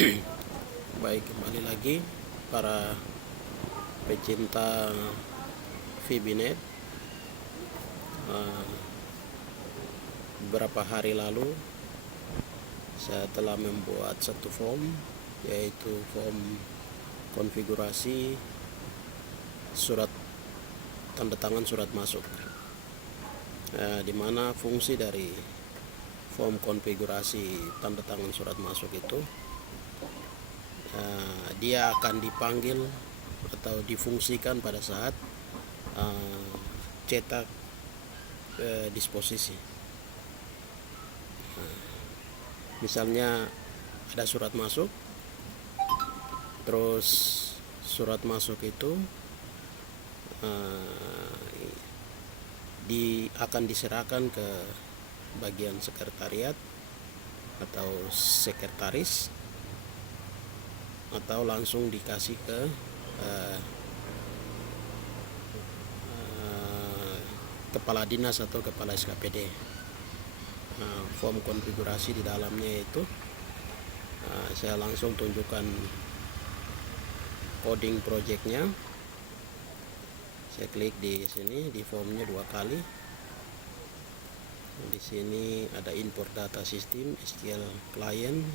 Baik, kembali lagi para pecinta VBNet. Beberapa hari lalu saya telah membuat satu form, yaitu form konfigurasi surat tanda tangan surat masuk, di mana fungsi dari form konfigurasi tanda tangan surat masuk itu dia akan dipanggil atau difungsikan pada saat cetak disposisi. Misalnya ada surat masuk, terus surat masuk itu akan diserahkan ke bagian sekretariat atau sekretaris, atau langsung dikasih ke kepala dinas atau kepala SKPD. Form konfigurasi di dalamnya itu saya langsung tunjukkan coding projectnya. Saya klik di sini, di formnya 2 kali. Di sini ada import data system SQL client,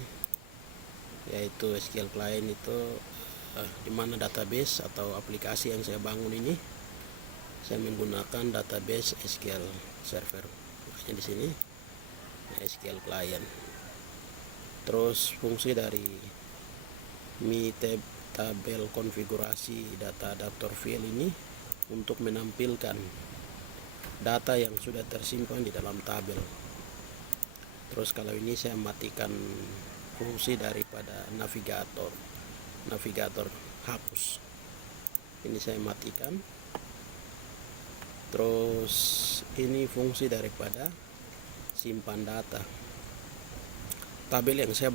yaitu SQL client itu di mana database atau aplikasi yang saya bangun ini saya menggunakan database SQL server. Makanya di sini SQL client. Terus fungsi dari tabel konfigurasi data adapter field ini untuk menampilkan data yang sudah tersimpan di dalam tabel. Terus kalau ini saya matikan fungsi daripada navigator hapus, ini saya matikan. Terus ini fungsi daripada simpan data. Tabel yang saya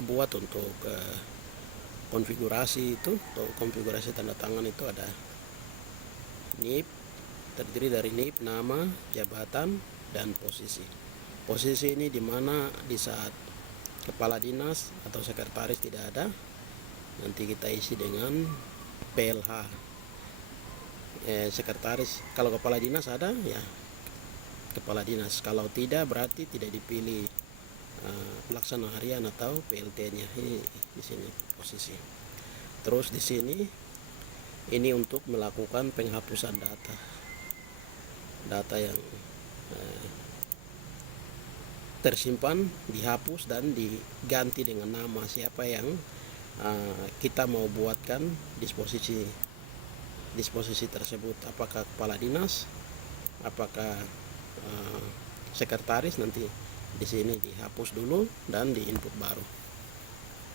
buat untuk konfigurasi itu, atau konfigurasi tanda tangan itu ada NIP, terdiri dari NIP, nama, jabatan, dan posisi. Posisi ini dimana di saat kepala dinas atau sekretaris tidak ada, nanti kita isi dengan PLH. Sekretaris, kalau kepala dinas ada ya kepala dinas, kalau tidak berarti tidak dipilih pelaksana harian atau PLT-nya. Ini di sini posisi. Terus di sini ini untuk melakukan penghapusan data yang tersimpan, dihapus dan diganti dengan nama siapa yang kita mau buatkan disposisi tersebut, apakah kepala dinas, apakah sekretaris. Nanti di sini dihapus dulu dan di input baru.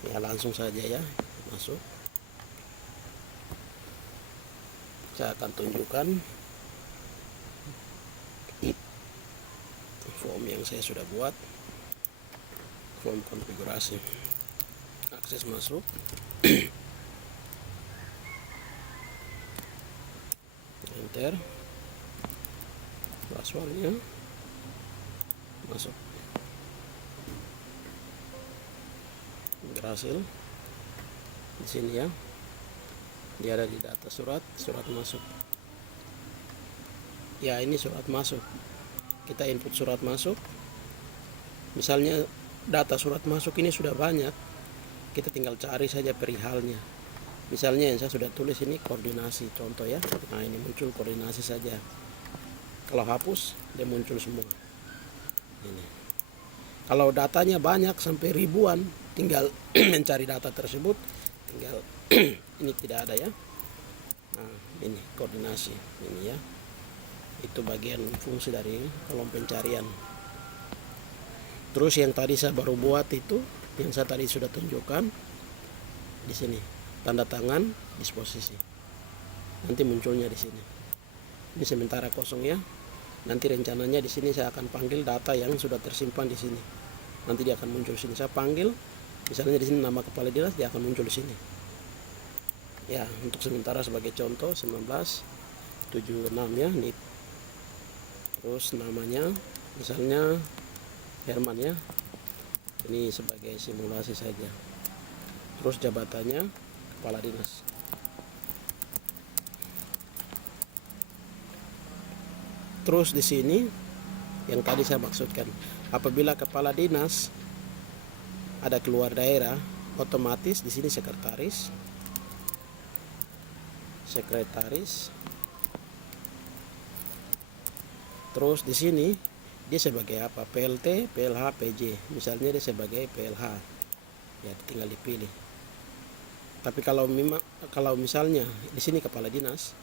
Ya, langsung saja ya masuk. Saya akan tunjukkan form yang saya sudah buat, form konfigurasi. Akses masuk. Enter. Passwordnya masuk. Berhasil. Di sini ya. Dia ada di data surat masuk. Ya, ini surat masuk. Kita input surat masuk. Misalnya data surat masuk ini sudah banyak, kita tinggal cari saja perihalnya. Misalnya yang saya sudah tulis ini koordinasi, contoh ya. Nah, ini muncul koordinasi saja. Kalau hapus, dia muncul semua. Ini. Kalau datanya banyak sampai ribuan, tinggal mencari data tersebut, tinggal ini tidak ada ya. Nah, ini koordinasi ini ya. Itu bagian fungsi dari kolom pencarian. Terus yang tadi saya baru buat itu, yang saya tadi sudah tunjukkan di sini, tanda tangan disposisi. Nanti munculnya di sini. Ini sementara kosong ya. Nanti rencananya di sini saya akan panggil data yang sudah tersimpan di sini. Nanti dia akan muncul di sini. Saya panggil, misalnya di sini nama kepala dinas, dia akan muncul di sini. Ya, untuk sementara sebagai contoh 1976 ya, NIP. Terus namanya misalnya Herman ya. Ini sebagai simulasi saja. terus jabatannya kepala dinas. Terus di sini yang tadi saya maksudkan, apabila kepala dinas ada keluar daerah, otomatis di sini sekretaris. Terus di sini dia sebagai apa? PLT, PLH, PJ. Misalnya dia sebagai PLH, ya tinggal dipilih. Tapi kalau misalnya di sini kepala dinas,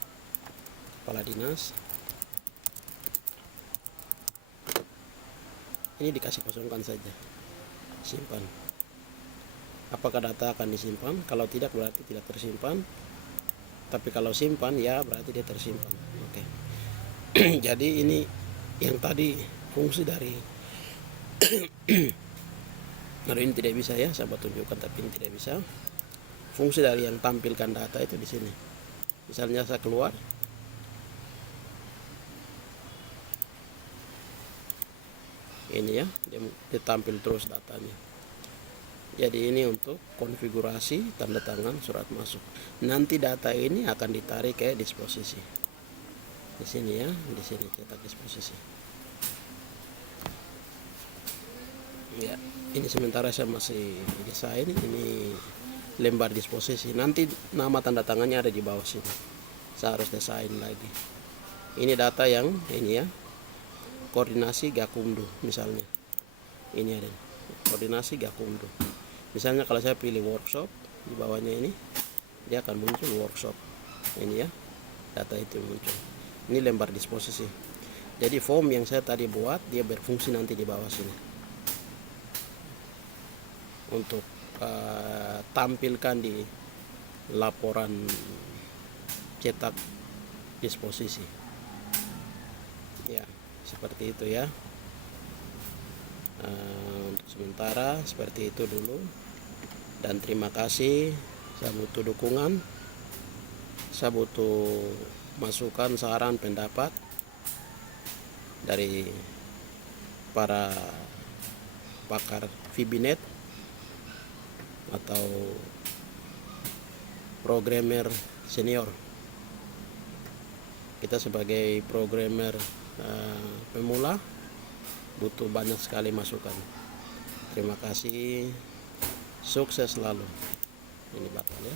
ini dikasih kosongkan saja, simpan. Apakah data akan disimpan? Kalau tidak berarti tidak tersimpan. Tapi kalau simpan ya berarti dia tersimpan. Oke. Jadi ini yang tadi fungsi dari nah ini tidak bisa ya, saya buat tunjukkan tapi ini tidak bisa. Fungsi dari yang tampilkan data itu di sini. Misalnya saya keluar, ini ya, dia tampil terus datanya. Jadi ini untuk konfigurasi tanda tangan surat masuk. Nanti data ini akan ditarik ke disposisi. Di sini ya, di sini cetak disposisi. Ya, ini sementara saya masih desain. Ini lembar disposisi. Nanti nama tanda tangannya ada di bawah sini. Saya harus desain lagi. Ini data yang ini ya, koordinasi Gakumdu misalnya. Ini ada koordinasi Gakumdu. Misalnya kalau saya pilih workshop, di bawahnya ini dia akan muncul workshop. Ini ya, data itu muncul. Ini lembar disposisi. Jadi form yang saya tadi buat dia berfungsi nanti di bawah sini untuk tampilkan di laporan cetak disposisi. Ya, seperti itu ya. Untuk sementara seperti itu dulu, dan terima kasih. Saya butuh dukungan, saya butuh masukan, saran, pendapat dari para pakar VBNet atau programmer senior. Kita sebagai programmer pemula butuh banyak sekali masukan. Terima kasih, sukses selalu. Ini Bapak ya.